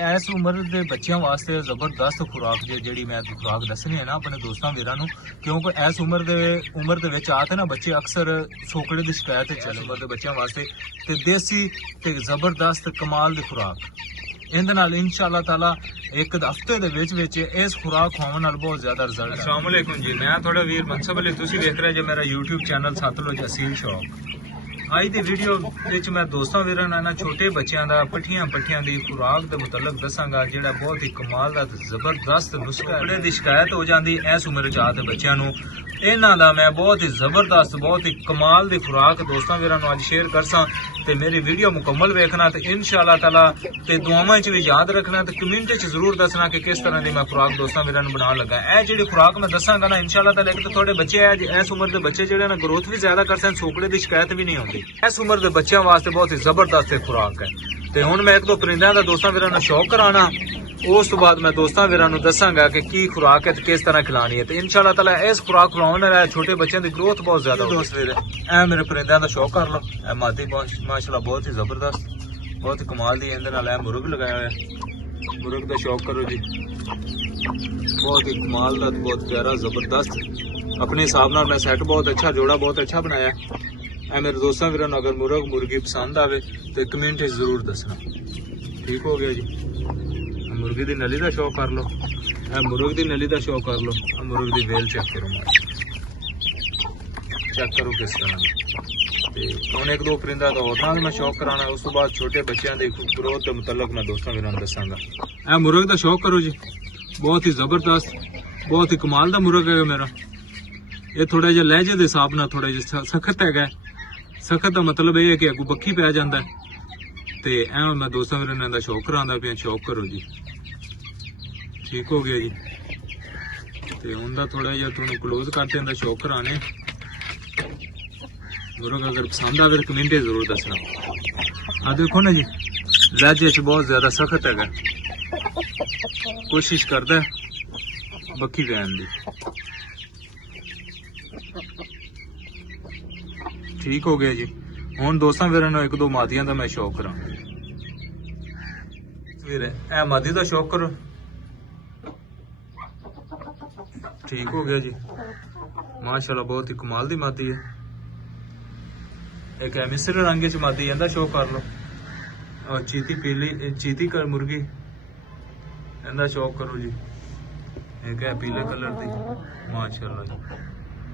इस उम्र के बच्चों वास्ते जबरदस्त खुराक जी मैं खुराक दसनी है ना अपने दोस्तों वीरां नूं, क्योंकि इस उम्र दे विच आते ना बच्चे अक्सर सोकड़े की शिकायत चले उम्र के बच्चों वास्ते ते देसी ते जबरदस्त कमाल की खुराक इहदे नाल इंशाअल्लाह ताला एक हफ्ते दे विच इस खुराक खाने नाल बहुत ज्यादा रिजल्ट। अस्सलाम वालेकुम जी, मैं थोड़ा वीर मनसब अली, तुसीं वेख रहे जो मेरा यूट्यूब चैनल सतलुज असील शौक। अज की वीडियो मैं दोस्तों वीरां नाल छोटे बच्चों का पट्ठियां की खुराक के मुतलक दसांगा जिहड़ा बहुत ही कमाल का जबरदस्त नुस्खा है। बड़े दी शिकायत हो जाती इस उम्र च आते बच्चों नूं, इन्हां दा मैं बहुत ही जबरदस्त बहुत ही कमाल की खुराक दोस्तों वीरां नूं अज शेयर करसां ते मेरी वीडियो मुकम्मल वेखना ते इंशाअल्लाह ताला ते दुआवां च भी याद रखना ते कमेंट च जरूर दसना कि किस तरह की मैं खुराक दोस्तों वीरां नूं बनाउण लगा। ए जिहड़ी खुराक मैं दसांगा ना इंशाअल्लाह ताला एक तो थोड़े बच्चे है इस उम्र के बच्चे जिहड़े ना ग्रोथ भी ज्यादा कर सकन, सोकड़े की शिकायत भी नहीं होंदी। इस उम्र के बच्चों वास्ते बहुत ही जबरदस्त खुराक है। ते हुण मैं एक दो परिंदों का दोस्तों वीरां नूं शौक कराना, उस तो बाद मैं दोस्तों वीरां नूं दसांगा कि की खुराक है ते किस तरह खिलानी है। ते इंशाअल्लाह ताला इस खुराक खिलाउण नाल छोटे बच्चों की ग्रोथ बहुत ज्यादा दोस्त वीर ए मेरे परिंदों का शौक कर लो। ए मादी माशाल्लाह बहुत ही जबरदस्त बहुत ही कमाल दी इहदे नाल मुर्ग लगाया हुआ है। मुर्ग का शौक करो जी, बहुत ही कमाल का बहुत प्यारा जबरदस्त अपने हिसाब नाल मैं सैट बहुत अच्छा जोड़ा बहुत अच्छा बनाया। ए मेरे दोस्तों वीरां अगर मुर्ग मुर्गी पसंद आवे तो कमेंट जरूर दसना। ठीक हो गया जी। मुर्गी की नली का शौक कर लो, मुर्ग की नली का शौक कर लो, मुर्ग की वेल चेक करो चेक करो किस तरह। हम एक दो परिंदा का होर मैं शौक कराना, उस तो बाद छोटे बच्चों के ग्रोथ के मुतलक मैं दोस्तों वीरां नूं दसांगा। मुर्ग का शौक करो जी, बहुत ही जबरदस्त बहुत ही कमाल का मुर्ग है मेरा। ये थोड़ा जिहा लहजे के हिसाब नाल थोड़ा जिहा सख्त है। सख्त का मतलब यह है कि अगू बक्खी पै जाता है। तो एवं मैं दोस्तों वीरां दा शौक करांदा पिया, शौक करो जी। ठीक हो गया जी। तो उनका थोड़ा जिहा तुहानूं क्लोज करते हैं शौक कराने। मुर्ग अगर पसंद आवे कमेंट जरूर दसना। आ देखो ना जी, लहजे च बहुत ज्यादा सख्त है, कोशिश करता है बक्खी पैन की। ठीक हो गया जी। हुण दोस्तों वीरां नूं एक दो मादियां का मैं शौक करा। वीर ए मादी का शौक करो। ठीक हो गया जी, माशाल्लाह बहुत ही कमाल दी मादी है। एक मिस्र रंग च मादी इहदा शौक कर लो। और चीती पीली चीती कर मुर्गी इहदा शौक करो जी। एक है पीले कलर की, माशाल्लाह जी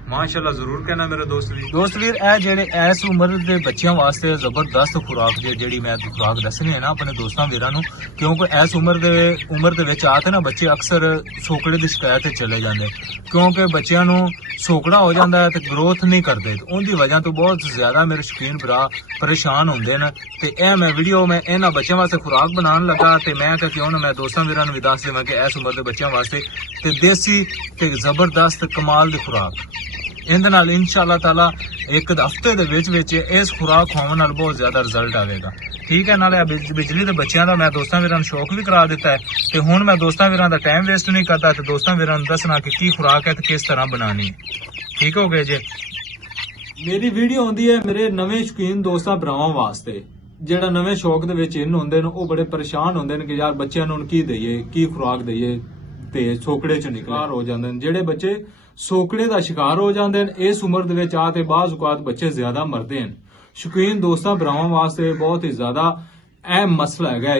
माशाल्लाह जरूर कहना मेरे दोस्त वीर ए जेड़े इस उम्र के बच्चों वास्ते जबरदस्त खुराक जी मैं खुराक दसनी है ना अपने दोस्तों वीरां नूं, क्योंकि इस उम्र के विच आते ना बच्चे अक्सर सोकड़े की शिकायत चले जाते, क्योंकि बच्चों नूं सोकड़ा हो जाता है तो ग्रोथ नहीं करते। उनकी वजह तो बहुत ज्यादा मेरे शौकीन भरा परेशान होंगे न। तो यह मैं वीडियो में इन्होंने बच्चों वास्ते खुराक बनाने लगा तो मैं क्यों ना मैं दोस्तों वीरां नूं भी दस देवां कि इस उम्र के बच्चों वास्ते ते देसी ते जबरदस्त कमाल की खुराक इहदे नाल इंशाअल्लाह ताला एक हफ्ते दे विच इस खुराक खाने नाल बहुत ज्यादा रिजल्ट आवेगा। ठीक है, नाले बिजली के बच्चों का मैं दोस्तों वीरां नूं शौक भी करा दिता है। तो हुण मैं दोस्तों वीरां दा टाइम वेस्ट नहीं करता, तो दोस्तों वीरां नूं दसना कि की खुराक है तो किस तरह बनानी है। ठीक हो गए जी। मेरी वीडियो होंदी है मेरे नवे शौकीन दोस्तां भरावां वास्ते, जेड़ा नवे शौक दे विच इन हुंदे ने, ओह बड़े परेशान हुंदे ने कि यार बच्चों नूं की दईए की खुराक दईए ते सोकड़े च निकलार हो जांदे ने। जेड़े बच्चे सोकड़े का शिकार हो जाते हैं इस उम्र के आते बाज़ औकात बच्चे ज्यादा मरते हैं। शौकीन दोस्तों भरावां वास्ते बहुत ही ज्यादा अहम मसला है।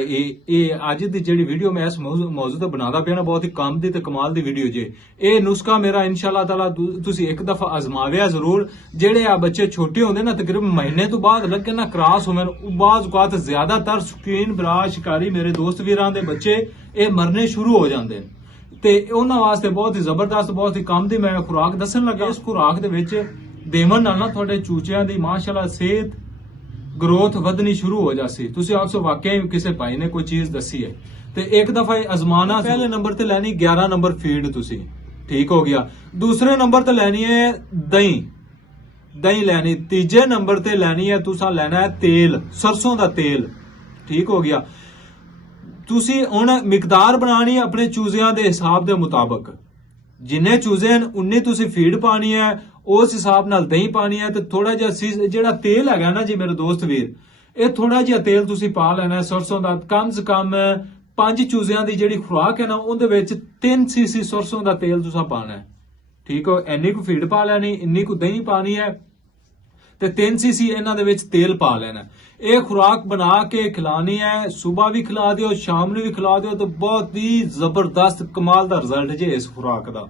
अज की जी वीडियो मैं इस मौजू तो बनाता पिया ना बहुत ही काम की कमाल की वीडियो जे। ये नुस्खा मेरा इंशाअल्लाह ताला तुसी एक दफा आजमाविया जरूर। जेड़े आ बच्चे छोटे होंगे ना तकरीबन महीने तो बाद लगे ना क्रॉस होवे, बाज़ औकात ज्यादातर शौकीन भरा शिकारी मेरे दोस्त वीरां दे बच्चे ये मरने शुरू हो जाते हैं। ते उन्हां वास्ते बहुत ही जबरदस्त बहुत ही काम दी मैं खुराक दसन लगा। इस खुराक दे विच देवन नाल ना तुहाडे चूचियां दी माशाअल्लाह सेहत ग्रोथ वधनी शुरू हो जासी। तुसीं आखसो वाकई किसी भाई ने कोई चीज दसी है। ते एक दफा आजमाना। पहले नंबर ते लैनी 11 नंबर फीड तुसीं। ठीक हो गया। दूसरे नंबर ते लैनी है दही लैनी। तीजे नंबर ते लैनी है तुसां लैना है तेल, सरसों का तेल। ठीक हो गया। तुसी हुण मिकदार बनानी अपने चूजियां दे हिसाब दे मुताबिक, जिन्ने चूजे हैं उन्नी तुसी फीड पानी है, उस हिसाब नाल दही पानी है। तो थोड़ा जिहा जेड़ा तेल है ना जी मेरे दोस्त वीर, ये थोड़ा जिहा तेल तुसी पा लेना है सरसों का, कम से कम 5 ਚੂਜ਼ਿਆਂ ਦੀ ਜਿਹੜੀ ਖੁਰਾਕ ਹੈ ਨਾ ਉਹਦੇ ਵਿੱਚ 3 ਸੀਸੀ ਸਰਸੋਂ ਦਾ ਤੇਲ ਤੁਸੀਂ ਪਾਣਾ ਹੈ। ਠੀਕ ਹੋ, ਇੰਨੀ ਕੁ ਫੀਡ ਪਾ ਲੈਣੀ, ਇੰਨੀ ਕੁ ਦਹੀਂ ਪਾਣੀ ਹੈ ਤੇ 3 ਸੀਸੀ ਇਹਨਾਂ ਦੇ ਵਿੱਚ ਤੇਲ ਪਾ ਲੈਣਾ। ਇਹ ਖੁਰਾਕ ਬਣਾ ਕੇ ਖਿਲਾਣੀ ਹੈ, ਸਵੇਰ ਵੀ ਖਿਲਾ ਦਿਓ, ਸ਼ਾਮ ਨੂੰ ਵੀ ਖਿਲਾ ਦਿਓ, ਤਾਂ ਬਹੁਤ ਹੀ ਜ਼ਬਰਦਸਤ ਕਮਾਲ ਦਾ ਰਿਜ਼ਲਟ ਜੇ ਇਸ ਖੁਰਾਕ ਦਾ।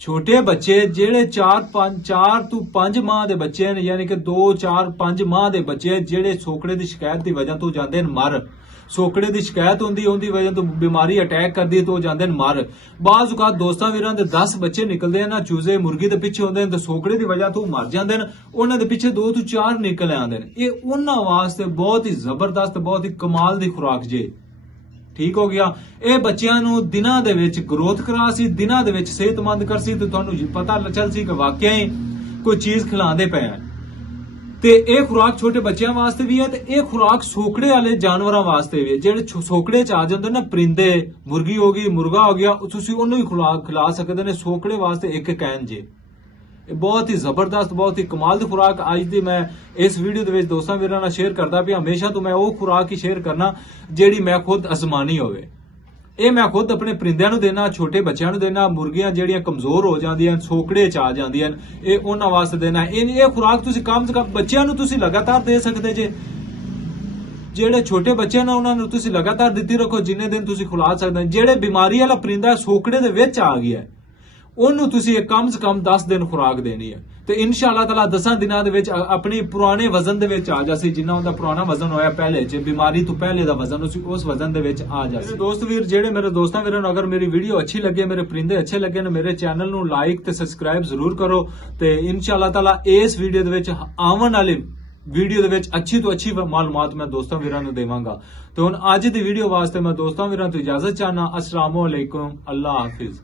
ਛੋਟੇ ਬੱਚੇ ਜਿਹੜੇ 4 ਤੋਂ 5 ਮਾਹ ਦੇ ਬੱਚੇ ਨੇ, ਯਾਨੀ ਕਿ 2 4 5 ਮਾਹ ਦੇ ਬੱਚੇ ਜਿਹੜੇ ਸੋਕੜੇ ਦੀ ਸ਼ਿਕਾਇਤ ਦੀ ਵਜ੍ਹਾ ਤੋਂ ਜਾਂਦੇ ਨੇ ਮਰ, ਸੋਕੜੇ ਦੀ ਸ਼ਿਕਾਇਤ ਹੁੰਦੀ ਉਹਦੀ ਵਜ੍ਹਾ ਤੋਂ ਬਿਮਾਰੀ ਅਟੈਕ ਕਰਦੀ ਹੈ, ਤੋਂ ਜਾਂਦੇ ਨੇ ਮਰ। ਬਾਜ਼ ਔਕਾਤ ਦੋਸਤਾਂ ਵੀਰਾਂ ਦੇ 10 ਬੱਚੇ ਨਿਕਲਦੇ ਆ ਨਾ, ਚੂਜ਼ੇ ਮੁਰਗੀ ਦੇ ਪਿੱਛੇ ਹੁੰਦੇ ਨੇ ਤੇ ਸੋਕੜੇ ਦੀ ਵਜ੍ਹਾ ਤੋਂ ਮਰ ਜਾਂਦੇ ਨੇ, ਉਹਨਾਂ ਦੇ ਪਿੱਛੇ 2 ਤੋਂ 4 ਨਿਕਲ ਆਉਂਦੇ ਨੇ। ਇਹ ਉਹਨਾਂ ਵਾਸਤੇ ਬਹੁਤ ਹੀ ਜ਼ਬਰਦਸਤ, ਬਹੁਤ ਹੀ ਕਮਾਲ ਦੀ ਖੁਰਾਕ ਜੇ। ਠੀਕ ਹੋ ਗਿਆ। ਇਹ ਬੱਚਿਆਂ ਨੂੰ ਦਿਨਾਂ ਦੇ ਵਿੱਚ ਗਰੋਥ ਕਰਾ ਸੀ, ਦਿਨਾਂ ਦੇ ਵਿੱਚ ਸਿਹਤਮੰਦ ਕਰ ਸੀ, ਤੇ ਤੁਹਾਨੂੰ ਪਤਾ ਚੱਲ ਸੀ ਕਿ ਵਾਕਿਆ ਹੀ ਕੋਈ ਚੀਜ਼ ਖਿਲਾਉਂਦੇ ਪਏ ਆ। ਤੇ ਇਹ ਖੁਰਾਕ ਛੋਟੇ ਬੱਚਿਆਂ ਵਾਸਤੇ ਵੀ ਹੈ ਤੇ ਇਹ ਖੁਰਾਕ ਸੋਕੜੇ ਵਾਲੇ ਜਾਨਵਰਾਂ ਵਾਸਤੇ ਵੀ ਹੈ। ਜਿਹੜੇ ਸੋਕੜੇ ਚ ਆ ਜਾਂਦੇ ਨਾ, ਪਰਿੰਦੇ, ਮੁਰਗੀ ਹੋ ਗਈ, ਮੁਰਗਾ ਹੋ ਗਿਆ, ਤੁਸੀਂ ਉਹਨੂੰ ਵੀ ਖੁਰਾਕ ਖਿਲਾ ਸਕਦੇ ਨੇ। ਸੋਕੜੇ ਵਾਸਤੇ ਇੱਕ ਕੈਨ ਜੇ। ਇਹ ਬਹੁਤ ਹੀ ਜ਼ਬਰਦਸਤ, ਬਹੁਤ ਹੀ ਕਮਾਲ ਦੀ ਖੁਰਾਕ ਅੱਜ ਦੀ ਮੈਂ ਇਸ ਵੀਡੀਓ ਦੇ ਵਿੱਚ ਦੋਸਤਾਂ ਵੀਰਾਂ ਨਾਲ ਸ਼ੇਅਰ ਕਰਦਾ ਪਿਆ। ਹਮੇਸ਼ਾ ਤੋਂ ਮੈਂ ਉਹ ਖੁਰਾਕ ਹੀ ਸ਼ੇਅਰ ਕਰਨਾ ਜਿਹੜੀ ਮੈਂ ਖੁਦ ਅਜ਼ਮਾਨੀ ਹੋਵੇ। ਇਹ ਮੈਂ ਖੁਦ ਆਪਣੇ ਪਰਿੰਦਿਆਂ ਨੂੰ ਦੇਣਾ, ਛੋਟੇ ਬੱਚਿਆਂ ਨੂੰ ਦੇਣਾ, ਮੁਰਗੀਆਂ ਜਿਹੜੀਆਂ ਕਮਜ਼ੋਰ ਹੋ ਜਾਂਦੀਆਂ, ਸੋਕੜੇ ਚ ਆ ਜਾਂਦੀਆਂ, ਇਹ ਉਹਨਾਂ ਵਾਸਤੇ ਦੇਣਾ। ਇਹ ਖੁਰਾਕ ਤੁਸੀਂ ਕਮ ਸੇ ਕਮ ਬੱਚਿਆਂ ਨੂੰ ਤੁਸੀਂ ਲਗਾਤਾਰ ਦੇ ਸਕਦੇ ਜੇ। ਜਿਹੜੇ ਛੋਟੇ ਬੱਚੇ ਨੇ ਉਹਨਾਂ ਨੂੰ ਤੁਸੀਂ ਲਗਾਤਾਰ ਦਿੱਤੀ ਰੱਖੋ, ਜਿੰਨੇ ਦਿਨ ਤੁਸੀਂ ਖਿਲਾ ਸਕਦੇ। ਜਿਹੜੇ ਬਿਮਾਰੀ ਵਾਲਾ ਪਰਿੰਦਾ ਸੋਕੜੇ ਦੇ ਵਿੱਚ ਆ ਗਿਆ, ਉਹਨੂੰ ਤੁਸੀਂ ਕਮ ਸੇ ਕਮ 10 ਦਿਨ ਖੁਰਾਕ ਦੇਣੀ ਹੈ, ਤੇ ਇਨਸ਼ਾਅੱਲਾ ਤਾਲਾ 10 ਦਿਨਾਂ ਦੇ ਵਿੱਚ ਆਪਣੀ ਪੁਰਾਣੇ ਵਜ਼ਨ ਦੇ ਵਿੱਚ ਆ ਜਾਸੀ, ਜਿੰਨਾ ਉਹਦਾ ਪੁਰਾਣਾ ਵਜ਼ਨ ਹੋਇਆ ਪਹਿਲੇ ਚ, ਬਿਮਾਰੀ ਤੋਂ ਪਹਿਲੇ ਦਾ ਵਜ਼ਨ ਉਸ ਵਜ਼ਨ ਦੇ ਵਿੱਚ ਆ ਜਾਸੀ। ਦੋਸਤ ਵੀਰ, ਜਿਹੜੇ ਮੇਰੇ ਦੋਸਤਾਂ ਵੀਰਾਂ ਨੂੰ ਅਗਰ ਮੇਰੀ ਵੀਡੀਓ ਅੱਛੀ ਲੱਗੇ, ਮੇਰੇ ਪਰਿੰਦੇ ਅੱਛੇ ਲੱਗੇ ਨੇ, ਮੇਰੇ ਚੈਨਲ ਨੂੰ ਲਾਈਕ ਤੇ ਸਬਸਕ੍ਰਾਈਬ ਜ਼ਰੂਰ ਕਰੋ। ਤੇ ਇਨਸ਼ਾਅੱਲਾ ਤਾਲਾ ਇਸ ਵੀਡੀਓ ਦੇ ਵਿੱਚ ਆਉਣ ਵਾਲੀ ਵੀਡੀਓ ਦੇ ਵਿੱਚ ਅੱਛੀ ਤੋਂ ਅੱਛੀ ਮਾਲੂਮਾਤ ਮੈਂ ਦੋਸਤਾਂ ਵੀਰਾਂ ਨੂੰ ਦੇਵਾਂਗਾ। ਤੇ ਹੁਣ ਅੱਜ ਦੀ ਵੀਡੀਓ ਵਾਸਤੇ ਮੈਂ ਦੋਸਤਾਂ ਵੀਰਾਂ ਤੋਂ ਇਜਾਜ਼ਤ ਚਾਹਨਾ। अस्सलाम वालेकुम, अल्लाह हाफिज।